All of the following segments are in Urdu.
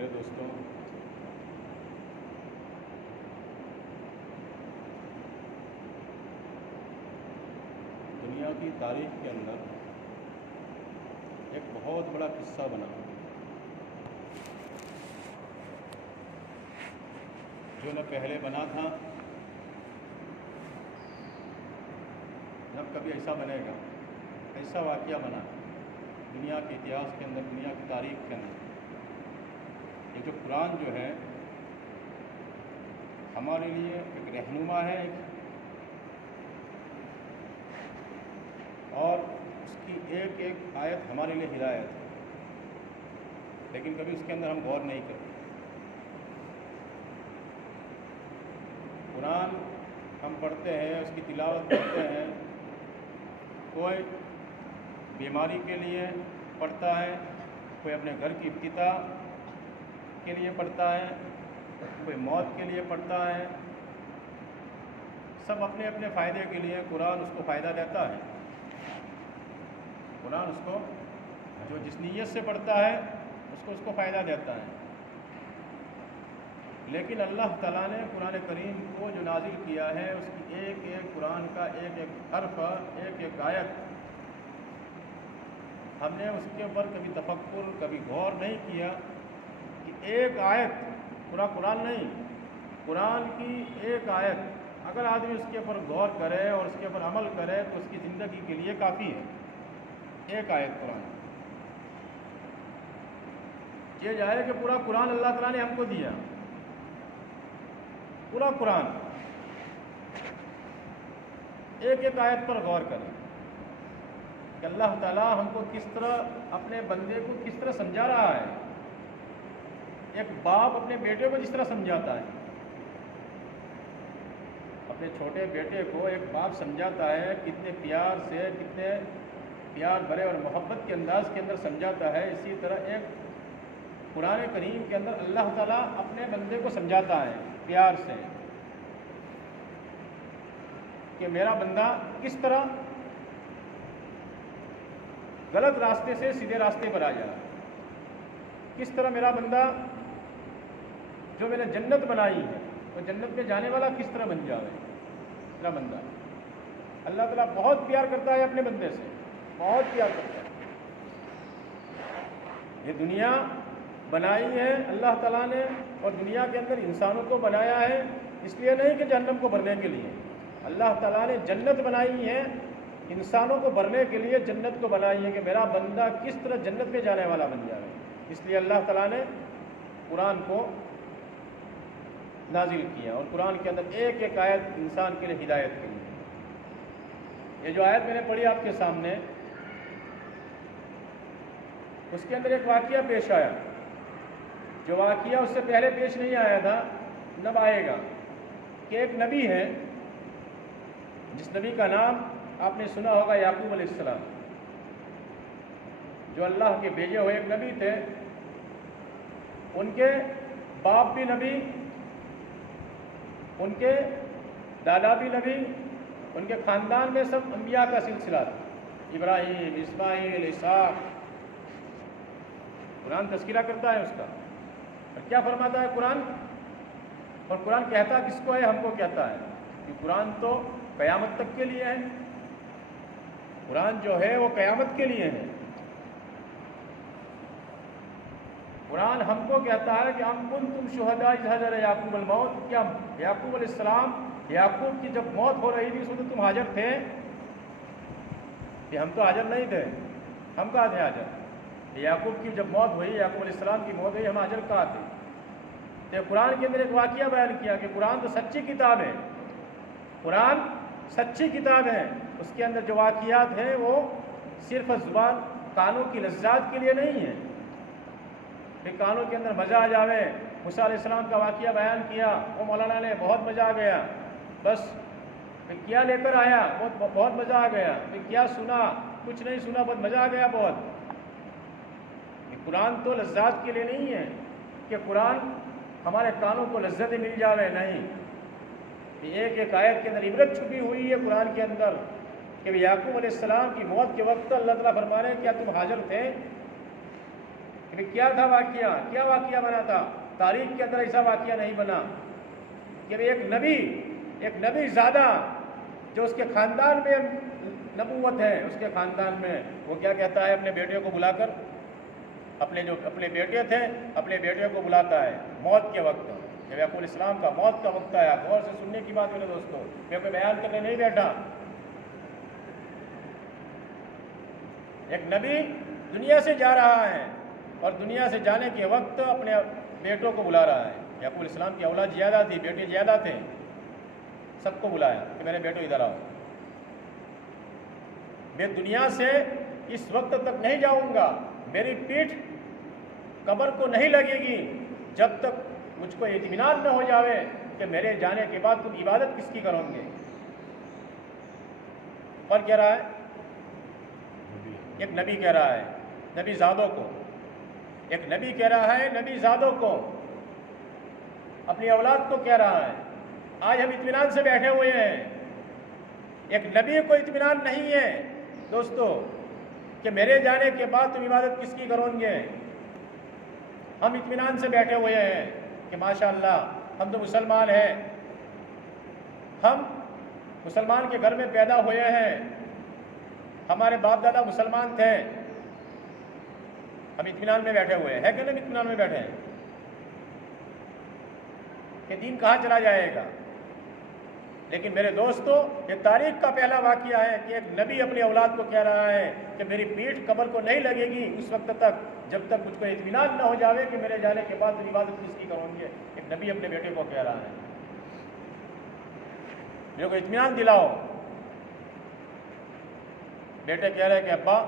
میرے دوستوں، دنیا کی تاریخ کے اندر ایک بہت بڑا قصہ بنا جو نہ پہلے بنا تھا نہ کبھی ایسا بنے گا۔ ایسا واقعہ بنا دنیا کے اتہاس کے اندر، دنیا کی تاریخ کے اندر۔ یہ جو قرآن جو ہے ہمارے لیے ایک رہنما ہے، اور اس کی ایک ایک آیت ہمارے لیے ہدایت ہے، لیکن کبھی اس کے اندر ہم غور نہیں کرتے۔ قرآن ہم پڑھتے ہیں، اس کی تلاوت کرتے ہیں، کوئی بیماری کے لیے پڑھتا ہے، کوئی اپنے گھر کی افتتاح کے لیے پڑھتا ہے، کوئی موت کے لیے پڑھتا ہے۔ سب اپنے اپنے فائدے کے لیے قرآن اس کو فائدہ دیتا ہے۔ قرآن اس کو جو جس نیت سے پڑھتا ہے اس کو فائدہ دیتا ہے۔ لیکن اللہ تعالیٰ نے قرآن کریم کو جو نازل کیا ہے، اس کی ایک ایک قرآن کا ایک ایک حرف، ایک ایک آیت، ہم نے اس کے اوپر کبھی تفکر، کبھی غور نہیں کیا کہ ایک آیت، پورا قرآن نہیں، قرآن کی ایک آیت اگر آدمی اس کے اوپر غور کرے اور اس کے اوپر عمل کرے تو اس کی زندگی کے لیے کافی ہے۔ ایک آیت قرآن یہ جائے کہ پورا قرآن اللہ تعالیٰ نے ہم کو دیا، پورا قرآن ایک ایک آیت پر غور کریں کہ اللہ تعالیٰ ہم کو کس طرح، اپنے بندے کو کس طرح سمجھا رہا ہے۔ ایک باپ اپنے بیٹے کو جس طرح سمجھاتا ہے، اپنے چھوٹے بیٹے کو ایک باپ سمجھاتا ہے، کتنے پیار سے، کتنے پیار بھرے اور محبت کے انداز کے اندر سمجھاتا ہے، اسی طرح ایک قرآن کریم کے اندر اللہ تعالیٰ اپنے بندے کو سمجھاتا ہے پیار سے کہ میرا بندہ کس طرح غلط راستے سے سیدھے راستے پر آ جائے، کس طرح میرا بندہ جو میں نے جنت بنائی ہے وہ جنت میں جانے والا کس طرح بن جائے میرا بندہ۔ اللہ تعالیٰ بہت پیار کرتا ہے اپنے بندے سے، بہت پیار کرتا ہے۔ یہ دنیا بنائی ہے اللہ تعالیٰ نے، اور دنیا کے اندر انسانوں کو بنایا ہے اس لیے نہیں کہ جہنم کو بھرنے کے لیے۔ اللہ تعالیٰ نے جنت بنائی ہے انسانوں کو بھرنے کے لیے، جنت کو بنائی ہے کہ میرا بندہ کس طرح جنت میں جانے والا بن جائے۔ اس لیے اللہ تعالیٰ نے قرآن کو نازل کیا، اور قرآن کے اندر ایک ایک آیت انسان کے لیے ہدایت کے لیے۔ یہ جو آیت میں نے پڑھی آپ کے سامنے، اس کے اندر ایک واقعہ پیش آیا، جو واقعہ اس سے پہلے پیش نہیں آیا تھا، نب آئے گا، کہ ایک نبی ہے جس نبی کا نام آپ نے سنا ہوگا، یعقوب علیہ السلام، جو اللہ کے بھیجے ہوئے ایک نبی تھے۔ ان کے باپ بھی نبی، ان کے دادا بھی نبی، ان کے خاندان میں سب انبیاء کا سلسلہ تھا، ابراہیم، اسماعیل، اسحاق۔ قرآن تذکرہ کرتا ہے اس کا، اور کیا فرماتا ہے قرآن، اور قرآن کہتا کس کو ہے، ہم کو کہتا ہے کہ قرآن تو قیامت تک کے لیے ہے۔ قرآن جو ہے وہ قیامت کے لیے ہے۔ قرآن ہم کو کہتا ہے کہ ام کنتم شہداء اذ حضر یعقوب الموت، کیا یعقوب علیہ السلام، یعقوب کی جب موت ہو رہی تھی اس وقت تم حاضر تھے؟ کہ ہم تو حاضر نہیں تھے، ہم کہاں تھے حاضر؟ یعقوب کی جب موت ہوئی، یعقوب علیہ السلام کی موت ہوئی، ہم حاضر کہاں تھے؟ تو قرآن کے اندر ایک واقعہ بیان کیا کہ قرآن تو سچی کتاب ہے، قرآن سچی کتاب ہے، اس کے اندر جو واقعات ہیں وہ صرف زبان، کانوں کی لذات کے لیے نہیں ہے کہ کانوں کے اندر مزہ آ جاوے۔ موسیٰ علیہ السلام کا واقعہ بیان کیا، وہ مولانا نے بہت مزہ آ گیا، بس پھر کیا لے کر آیا، بہت مزہ آ گیا، پھر کیا سنا، کچھ نہیں سنا، بہت مزہ آ گیا بہت۔ قرآن تو لذات کے لیے نہیں ہے کہ قرآن ہمارے کانوں کو لذت مل جاوے، نہیں۔ ایک ایک آیت کے اندر عبرت چھپی ہوئی ہے قرآن کے اندر کہ یعقوب علیہ السلام کی موت کے وقت اللہ تعالیٰ فرما رہے ہیں کیا تم حاضر تھے؟ کہ کیا تھا واقعہ، کیا واقعہ بنا تھا؟ تاریخ کے اندر ایسا واقعہ نہیں بنا کہ ایک نبی زادہ جو اس کے خاندان میں نبوت ہے، اس کے خاندان میں وہ کیا کہتا ہے اپنے بیٹے کو بلا کر، اپنے بیٹے تھے اپنے بیٹے کو بلاتا ہے موت کے وقت، جب یعقوب علیہ السلام کا موت کا وقت آیا۔ غور سے سننے کی بات میرے دوستوں، میں کوئی بیان کرنے نہیں بیٹھا۔ ایک نبی دنیا سے جا رہا ہے اور دنیا سے جانے کے وقت اپنے بیٹوں کو بلا رہا ہے۔ یعقوب علیہ السلام کی اولاد زیادہ تھی، بیٹے زیادہ تھے، سب کو بلایا کہ میرے بیٹو ادھر آؤ، میں دنیا سے اس وقت تک نہیں جاؤں گا، میری پیٹھ قبر کو نہیں لگے گی جب تک مجھ کو اطمینان نہ ہو جاوے کہ میرے جانے کے بعد تم عبادت کس کی کرو گے۔ اور کہہ رہا ہے ایک نبی کہہ رہا ہے نبی زادوں کو، ایک نبی کہہ رہا ہے نبی زادوں کو، اپنی اولاد کو کہہ رہا ہے۔ آج ہم اطمینان سے بیٹھے ہوئے ہیں، ایک نبی کو اطمینان نہیں ہے دوستو کہ میرے جانے کے بعد تم عبادت کس کی کرو گے۔ ہم اطمینان سے بیٹھے ہوئے ہیں کہ ماشاءاللہ ہم تو مسلمان ہیں، ہم مسلمان کے گھر میں پیدا ہوئے ہیں، ہمارے باپ دادا مسلمان تھے، ہم اطمینان میں بیٹھے ہوئے ہیں کہ نہیں اطمینان میں بیٹھے ہیں کہ دین کہاں چلا جائے گا۔ لیکن میرے دوستو یہ تاریخ کا پہلا واقعہ ہے کہ ایک نبی اپنی اولاد کو کہہ رہا ہے کہ میری پیٹھ قبر کو نہیں لگے گی اس وقت تک جب تک مجھ کو اطمینان نہ ہو جاوے کہ میرے جانے کے بعد عبادت کس کی کروں گے۔ ایک نبی اپنے بیٹے کو کہہ رہا ہے میرے کو اطمینان دلاؤ۔ بیٹے کہہ رہے ہیں کہ ابا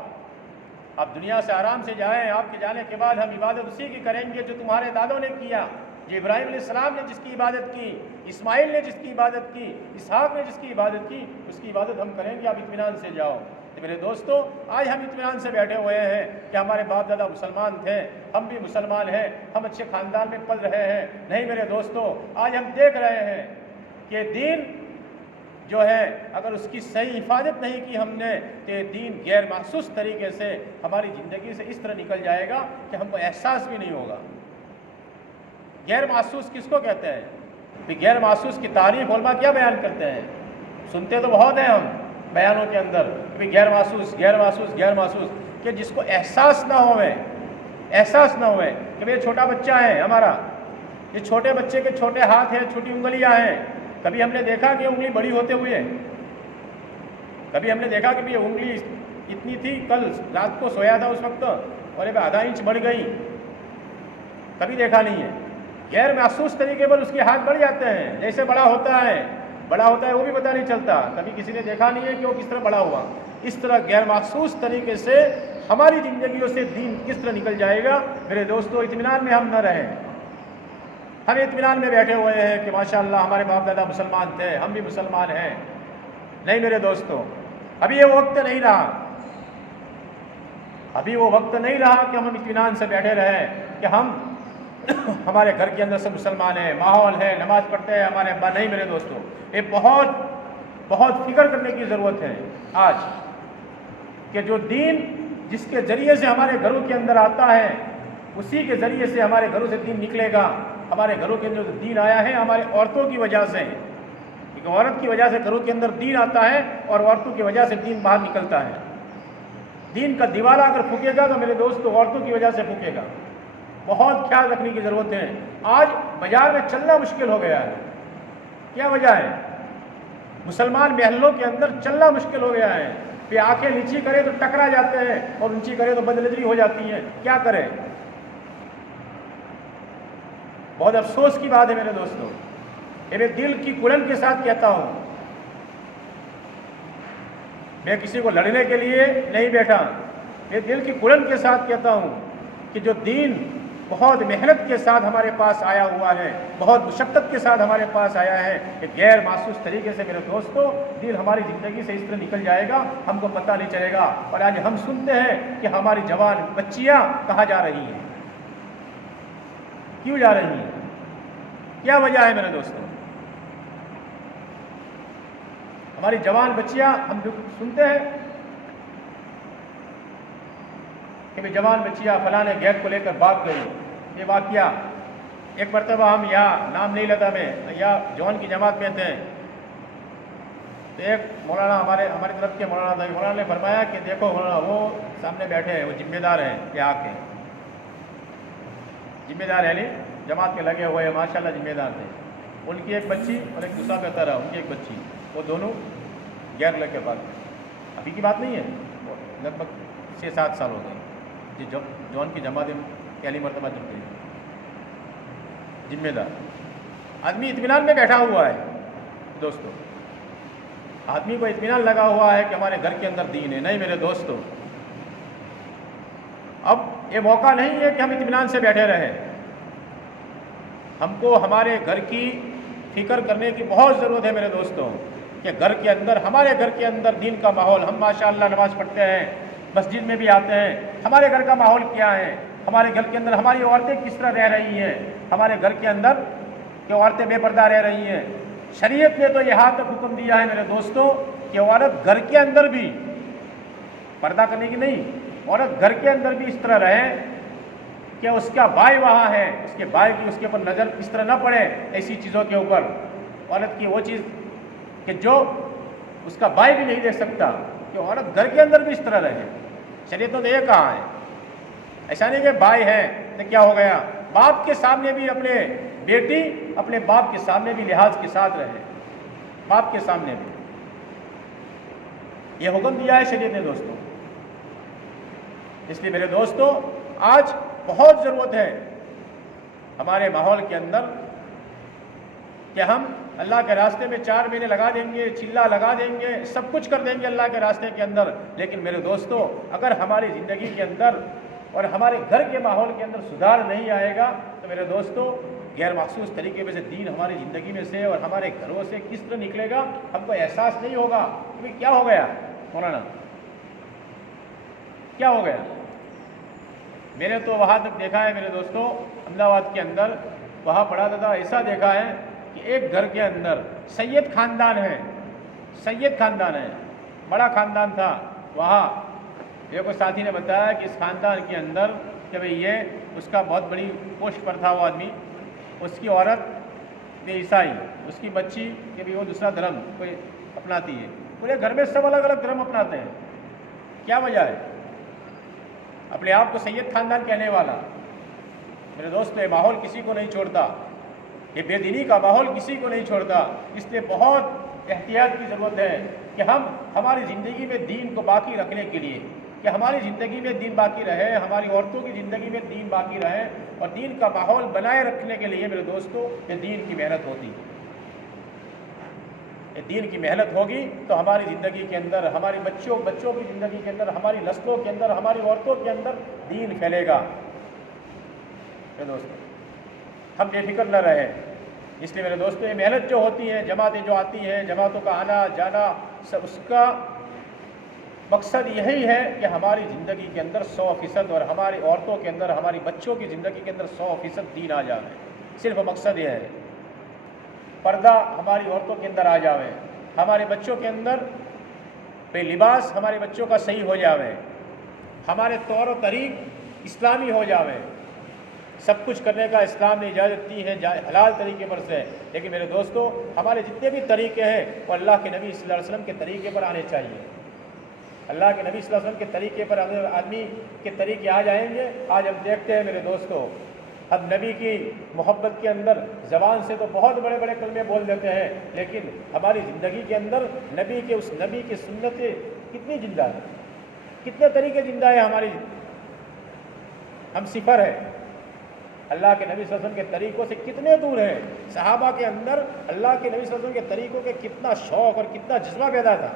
آپ دنیا سے آرام سے جائیں، آپ کے جانے کے بعد ہم عبادت اسی کی کریں گے جو تمہارے دادوں نے کیا، جو ابراہیم علیہ السلام نے جس کی عبادت کی، اسماعیل نے جس کی عبادت کی، اسحاق نے جس کی عبادت کی، اس کی عبادت ہم کریں گے، آپ اطمینان سے جاؤ۔ تو میرے دوستو آج ہم اطمینان سے بیٹھے ہوئے ہیں کہ ہمارے باپ دادا مسلمان تھے، ہم بھی مسلمان ہیں، ہم اچھے خاندان میں پل رہے ہیں۔ نہیں میرے دوستو آج ہم دیکھ رہے ہیں کہ دین جو ہے اگر اس کی صحیح حفاظت نہیں کی ہم نے تو یہ دین غیر محسوس طریقے سے ہماری زندگی سے اس طرح نکل جائے گا کہ ہم کو احساس بھی نہیں ہوگا۔ غیر محسوس کس کو کہتے ہیں؟ غیر محسوس کی تعریف علماء کیا بیان کرتے ہیں؟ سنتے تو بہت ہیں ہم بیانوں کے اندر کہ غیر محسوس غیر محسوس غیر محسوس، کہ جس کو احساس نہ ہوئے کہ یہ چھوٹا بچہ ہے ہمارا، یہ چھوٹے بچے کے چھوٹے ہاتھ ہیں، چھوٹی انگلیاں ہیں، کبھی ہم نے دیکھا کہ انگلی بڑی ہوتے ہوئے، کبھی ہم نے دیکھا کہ یہ انگلی اتنی تھی کل رات کو سویا تھا اس وقت اور یہ آدھا انچ بڑھ گئی، کبھی دیکھا نہیں ہے۔ غیر محسوس طریقے پر اس کے ہاتھ بڑھ جاتے ہیں، جیسے بڑا ہوتا ہے وہ بھی پتہ نہیں چلتا، کبھی کسی نے دیکھا نہیں ہے کہ وہ کس طرح بڑا ہوا۔ اس طرح غیر محسوس طریقے سے ہماری زندگیوں سے دین کس طرح نکل جائے گا۔ میرے دوستو اطمینان میں ہم نہ رہیں، ہم اطمینان میں بیٹھے ہوئے ہیں کہ ماشاءاللہ ہمارے باپ دادا مسلمان تھے، ہم بھی مسلمان ہیں۔ نہیں میرے دوستو ابھی یہ وقت نہیں رہا، ابھی وہ وقت نہیں رہا کہ ہم اطمینان سے بیٹھے رہیں کہ ہم ہمارے گھر کے اندر سے مسلمان ہیں، ماحول ہے، نماز پڑھتے ہیں ہمارے ابا۔ نہیں میرے دوستو یہ بہت فکر کرنے کی ضرورت ہے آج کہ جو دین جس کے ذریعے سے ہمارے گھروں کے اندر آتا ہے اسی کے ذریعے سے ہمارے گھروں سے دین نکلے گا۔ ہمارے گھروں کے اندر جو دین آیا ہے ہمارے عورتوں کی وجہ سے، ایک عورت کی وجہ سے گھروں کے اندر دین آتا ہے اور عورتوں کی وجہ سے دین باہر نکلتا ہے۔ دین کا دیوالہ اگر پھونکے گا تو میرے دوستو عورتوں کی وجہ سے پھونکے گا۔ بہت خیال رکھنے کی ضرورت ہے۔ آج بازار میں چلنا مشکل ہو گیا ہے، کیا وجہ ہے؟ مسلمان محلوں کے اندر چلنا مشکل ہو گیا ہے، پھر آنکھیں نیچی کرے تو ٹکرا جاتے ہیں اور اونچی کرے تو بدنظری ہو جاتی ہے، کیا کریں؟ بہت افسوس کی بات ہے میرے دوستوں، یہ میں دل کی کڑن کے ساتھ کہتا ہوں، میں کسی کو لڑنے کے لیے نہیں بیٹھا، میں دل کی کڑن کے ساتھ کہتا ہوں کہ جو دین بہت محنت کے ساتھ ہمارے پاس آیا ہوا ہے، بہت مشقت کے ساتھ ہمارے پاس آیا ہے، کہ غیر محسوس طریقے سے میرے دوستو دین ہماری زندگی سے اس طرح نکل جائے گا ہم کو پتہ نہیں چلے گا۔ اور آج ہم سنتے ہیں کہ ہماری جوان بچیاں کہاں جا رہی ہیں، کیوں جا رہی ہیں، کیا وجہ ہے میرے دوستو؟ ہماری جوان بچیاں ہم سنتے ہیں کہ بھی جوان بچیاں فلاں گیٹ کو لے کر بھاگ گئی. یہ واقعہ ایک مرتبہ ہم یہاں نام نہیں لیتا میں یا جوان کی جماعت میں تھے، تو ایک مولانا ہماری طرف کے مولانا تھے. مولانا نے فرمایا کہ دیکھو مولانا وہ سامنے بیٹھے ہیں، وہ ذمہ دار ہیں یہاں کے، ذمہ دار یعنی جماعت میں لگے ہوئے ہیں، ماشاء اللہ ذمہ دار تھے. ان کی ایک بچی اور ایک دوسرا کہتا رہا، ان کی ایک بچی، وہ دونوں غیر لگ کے بعد، ابھی کی بات نہیں ہے، لگ بھگ 6-7 سال ہو گئے جب جوان کی جماعت پہلی مرتبہ جب گئی. ذمہ دار آدمی اطمینان میں بیٹھا ہوا ہے. دوستو آدمی کو اطمینان لگا ہوا ہے کہ ہمارے گھر کے اندر دین ہے. نہیں میرے دوستو، اب یہ موقع نہیں ہے کہ ہم اطمینان سے بیٹھے رہیں. ہم کو ہمارے گھر کی فکر کرنے کی بہت ضرورت ہے میرے دوستوں، کہ گھر کے اندر، ہمارے گھر کے اندر دین کا ماحول، ہم ماشاءاللہ نماز پڑھتے ہیں، مسجد میں بھی آتے ہیں، ہمارے گھر کا ماحول کیا ہے، ہمارے گھر کے اندر ہماری عورتیں کس طرح رہ رہی ہیں، ہمارے گھر کے اندر کہ عورتیں بے پردہ رہ رہی ہیں. شریعت نے تو یہاں تک حکم دیا ہے میرے دوستوں کہ عورت گھر کے اندر بھی پردہ کرنے کی نہیں، عورت گھر کے اندر بھی اس طرح رہے کہ اس کا بھائی وہاں ہے، اس کے بھائی کی اس کے اوپر نظر اس طرح نہ پڑے ایسی چیزوں کے اوپر. عورت کی وہ چیز کہ جو اس کا بھائی بھی نہیں دیکھ سکتا، کہ عورت گھر کے اندر بھی اس طرح رہے. شریعت نے یہ کہا ہے. ایسا نہیں کہ بھائی ہے تو کیا ہو گیا، باپ کے سامنے بھی اپنے بیٹی اپنے باپ کے سامنے بھی لحاظ کے ساتھ رہے، باپ کے سامنے بھی. یہ حکم دیا ہے شریعت نے دوستوں. اس لیے میرے دوستوں آج بہت ضرورت ہے ہمارے ماحول کے اندر کہ ہم اللہ کے راستے میں 4 مہینے لگا دیں گے، چلہ لگا دیں گے، سب کچھ کر دیں گے اللہ کے راستے کے اندر، لیکن میرے دوستوں اگر ہماری زندگی کے اندر اور ہمارے گھر کے ماحول کے اندر سدھار نہیں آئے گا تو میرے دوستوں غیر مخصوص طریقے میں سے دین ہماری زندگی میں سے اور ہمارے گھروں سے کس طرح نکلے گا ہم کو احساس نہیں ہوگا. کہ کیا ہو گیا مولانا، کیا ہو گیا. میں نے تو وہاں تک دیکھا ہے میرے دوستوں، احمد آباد کے اندر وہاں پڑھاتا تھا، ایسا دیکھا ہے کہ ایک گھر کے اندر سید خاندان ہے، سید خاندان ہے، بڑا خاندان تھا. وہاں ایک ساتھی نے بتایا کہ اس خاندان کے اندر کہ بھئی یہ اس کا بہت بڑی پوسٹ پر تھا وہ آدمی، اس کی عورت بھی عیسائی، اس کی بچی کہ بھی وہ دوسرا دھرم کوئی اپناتی ہے. پورے گھر میں سب الگ الگ دھرم اپناتے ہیں. کیا وجہ ہے؟ اپنے آپ کو سید خاندان کہنے والا. میرے دوست یہ ماحول کسی کو نہیں چھوڑتا، یہ بے دینی کا ماحول کسی کو نہیں چھوڑتا. اس لیے بہت احتیاط کی ضرورت ہے کہ ہم ہماری زندگی میں دین کو باقی رکھنے کے لیے، کہ ہماری زندگی میں دین باقی رہے، ہماری عورتوں کی زندگی میں دین باقی رہے اور دین کا ماحول بنائے رکھنے کے لیے میرے دوستوں یہ دین کی محنت ہوتی ہے. یہ دین کی محنت ہوگی تو ہماری زندگی کے اندر، ہماری بچوں کی زندگی کے اندر، ہماری نسلوں کے اندر، ہماری عورتوں کے اندر دین پھیلے گا. میرے دوستوں ہم بے فکر نہ رہے. اس لیے میرے دوستوں یہ محنت جو ہوتی ہے، جماعتیں جو آتی ہیں، جماعتوں کا آنا جانا، سب اس کا مقصد یہی ہے کہ ہماری زندگی کے اندر 100% اور ہماری عورتوں کے اندر، ہماری بچوں کی زندگی کے اندر 100% دین آ جائے. صرف مقصد یہ ہے. پردہ ہماری عورتوں کے اندر آ جاوے، ہمارے بچوں کے اندر بے لباس ہمارے بچوں کا صحیح ہو جاوے، ہمارے طور و طریق اسلامی ہو جاوے. سب کچھ کرنے کا اسلام نے اجازت دی ہے حلال طریقے پر سے. لیکن میرے دوستوں ہمارے جتنے بھی طریقے ہیں وہ اللہ کے نبی صلی اللہ علیہ وسلم کے طریقے پر آنے چاہیے. اللہ کے نبی صلی اللہ علیہ وسلم کے طریقے پر اگر آدمی کے طریقے آ جائیں گے. آج ہم دیکھتے ہیں میرے دوستوں ہم نبی کی محبت کے اندر زبان سے تو بہت بڑے بڑے کلمے بول دیتے ہیں، لیکن ہماری زندگی کے اندر اس نبی کی سنتیں کتنی زندہ ہے، کتنے طریقے زندہ ہے ہماری. ہم صفر ہیں. اللہ کے نبی صلی اللہ علیہ وسلم کے طریقوں سے کتنے دور ہیں. صحابہ کے اندر اللہ کے نبی صلی اللہ علیہ وسلم کے طریقوں کے کتنا شوق اور کتنا جذبہ پیدا تھا.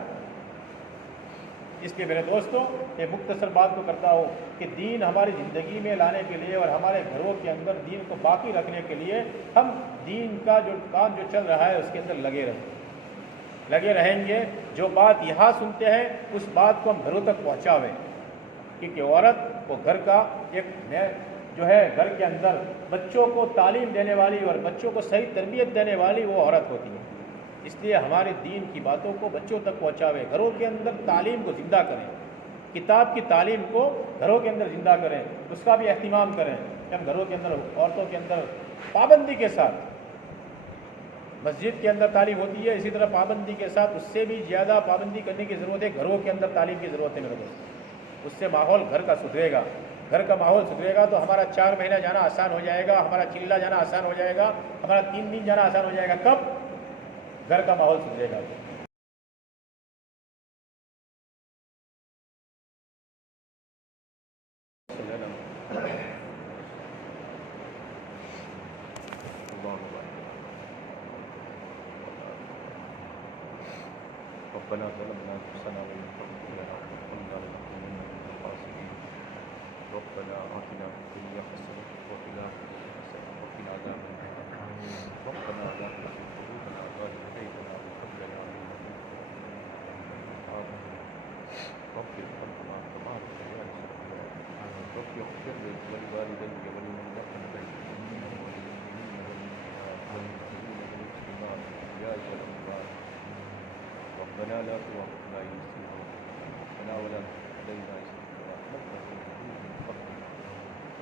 اس لیے میرے دوستوں یہ مختصر بات کو کرتا ہوں کہ دین ہماری زندگی میں لانے کے لیے اور ہمارے گھروں کے اندر دین کو باقی رکھنے کے لیے ہم دین کا جو کام جو چل رہا ہے اس کے اندر لگے رہیں گے. جو بات یہاں سنتے ہیں اس بات کو ہم گھروں تک پہنچاویں، کیونکہ عورت وہ گھر کا ایک جو ہے گھر کے اندر بچوں کو تعلیم دینے والی اور بچوں کو صحیح تربیت دینے والی وہ عورت ہوتی ہے. اس لیے ہمارے دین کی باتوں کو بچوں تک پہنچاوے، گھروں کے اندر تعلیم کو زندہ کریں. کتاب کی تعلیم کو گھروں کے اندر زندہ کریں، اس کا بھی اہتمام کریں کہ ہم گھروں کے اندر عورتوں کے اندر پابندی کے ساتھ، مسجد کے اندر تعلیم ہوتی ہے، اسی طرح پابندی کے ساتھ اس سے بھی زیادہ پابندی کرنے کی ضرورت ہے، گھروں کے اندر تعلیم کی ضرورت ہے میرے دوست۔ اس سے ماحول گھر کا سدھرے گا، گھر کا ماحول سدھرے گا تو ہمارا 4 مہینہ جانا آسان ہو جائے گا، ہمارا چلہ جانا آسان ہو جائے گا، ہمارا 3 دن جانا آسان ہو جائے گا۔ کب؟ گھر کا ماحول سدھرے گا۔ ربنا ظلمنا انفسنا وان لم تغفر لنا وترحمنا لنكونن من الخاسرين ربنا آتنا في الدنيا حسنة وفي الآخرة حسنة وقنا عذاب النار ربنا لا تزغ قلوبنا بعد إذ هديتنا وهب لنا من لدنك رحمة رب ارحمهما كما ربياني صغيرا رب اغفر لي ولوالدي ولمن دخل بيتي والمؤمنين والمؤمنات والمسلمين والمسلمات والأحياء والأموات ربنا لا تؤاخذنا إن نسينا ربنا ولا تحمل علينا إصرا كما حملته من قبلنا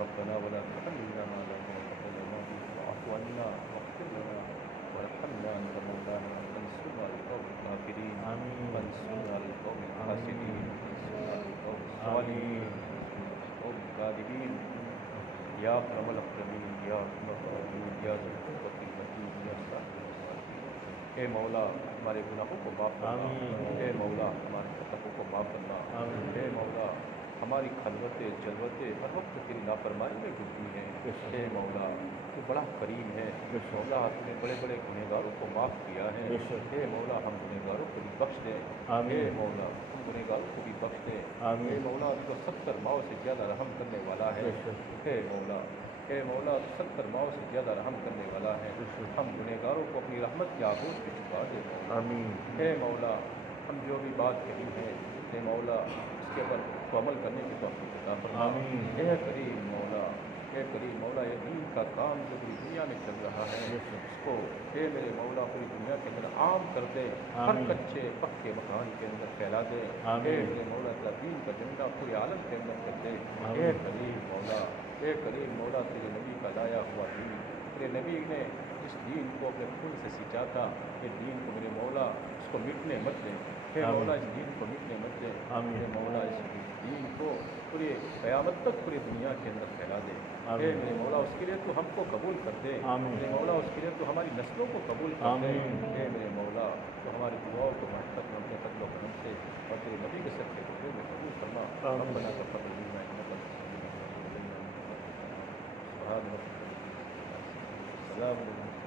ربنا ولا تحملنا ما لا طاقة لنا به واعف عنا واغفر لنا وارحمنا أنت مولانا فانصرنا على القوم الكافرين فانصرنا على القوم الحاسدين فانصرنا على القوم الظالمين القوم الكاذبين يا أكرم الأكرمين يا أرحم الراحمين يا ذا القوة المتين يا صاحب المستقيم اے مولا ہمارے گناہوں کو معاف کرنا، اے مولا ہمارے خطاؤں کو معاف کرنا، اے مولا ہماری خلوتیں جلوتیں ہر وقت تیری نافرمانی میں گزری ہیں، اے مولا تو بڑا کریم ہے، مولا آپ نے بڑے بڑے گنہگاروں کو معاف کیا ہے، اے مولا ہم گنہگاروں کو بھی بخش دیں، اے مولا ہم گنہگاروں کو بھی بخش دیں، اے مولا تو 70 ماؤں سے زیادہ رحم کرنے والا ہے، اے مولا 70 ماؤں سے زیادہ رحم کرنے والا ہے، ہم گنہگاروں کو اپنی رحمت کی آغوش میں چھپا دے مولا، اے مولا ہم جو بھی بات کہی ہے اے مولا اس کے اوپر تو عمل کرنے کی توفیق عطا فرما، اے کریم مولا یہ دین کا کام جو پوری دنیا میں چل رہا ہے اس کو اے میرے مولا پوری دنیا کے اندر عام کر دے، ہر کچے پکے مکان کے اندر پھیلا دے، اے میرے مولا دین کا جھنڈا پورے عالم کے اندر کر دے، اے کریم مولا تیرے نبی کا لایا ہوا دین، تیرے نبی نے اس دین کو اپنے خون سے سینچا تھا، یہ دین کو میرے مولا اس کو مٹنے مت دے، اے مولا اس دین کو مٹنے مت دے، اے مولا اس دین کو پورے قیامت تک پوری دنیا کے اندر پھیلا دے، اے میرے مولا اس کے لیے تو ہم کو قبول کر دے، میرے مولا اس کے لیے تو ہماری نسلوں کو قبول کر دے، اے میرے مولا تو ہماری دعاؤں کو محبت میں اپنے فضل و کرم سے اور تیرے نبی کے سب کے حضور میں قبول کرنا، ربنا تقبل منا انک انت السمیع العلیم وتب علینا انک انت التواب الرحیم سبحان ربک رب العزة عما یصفون وسلام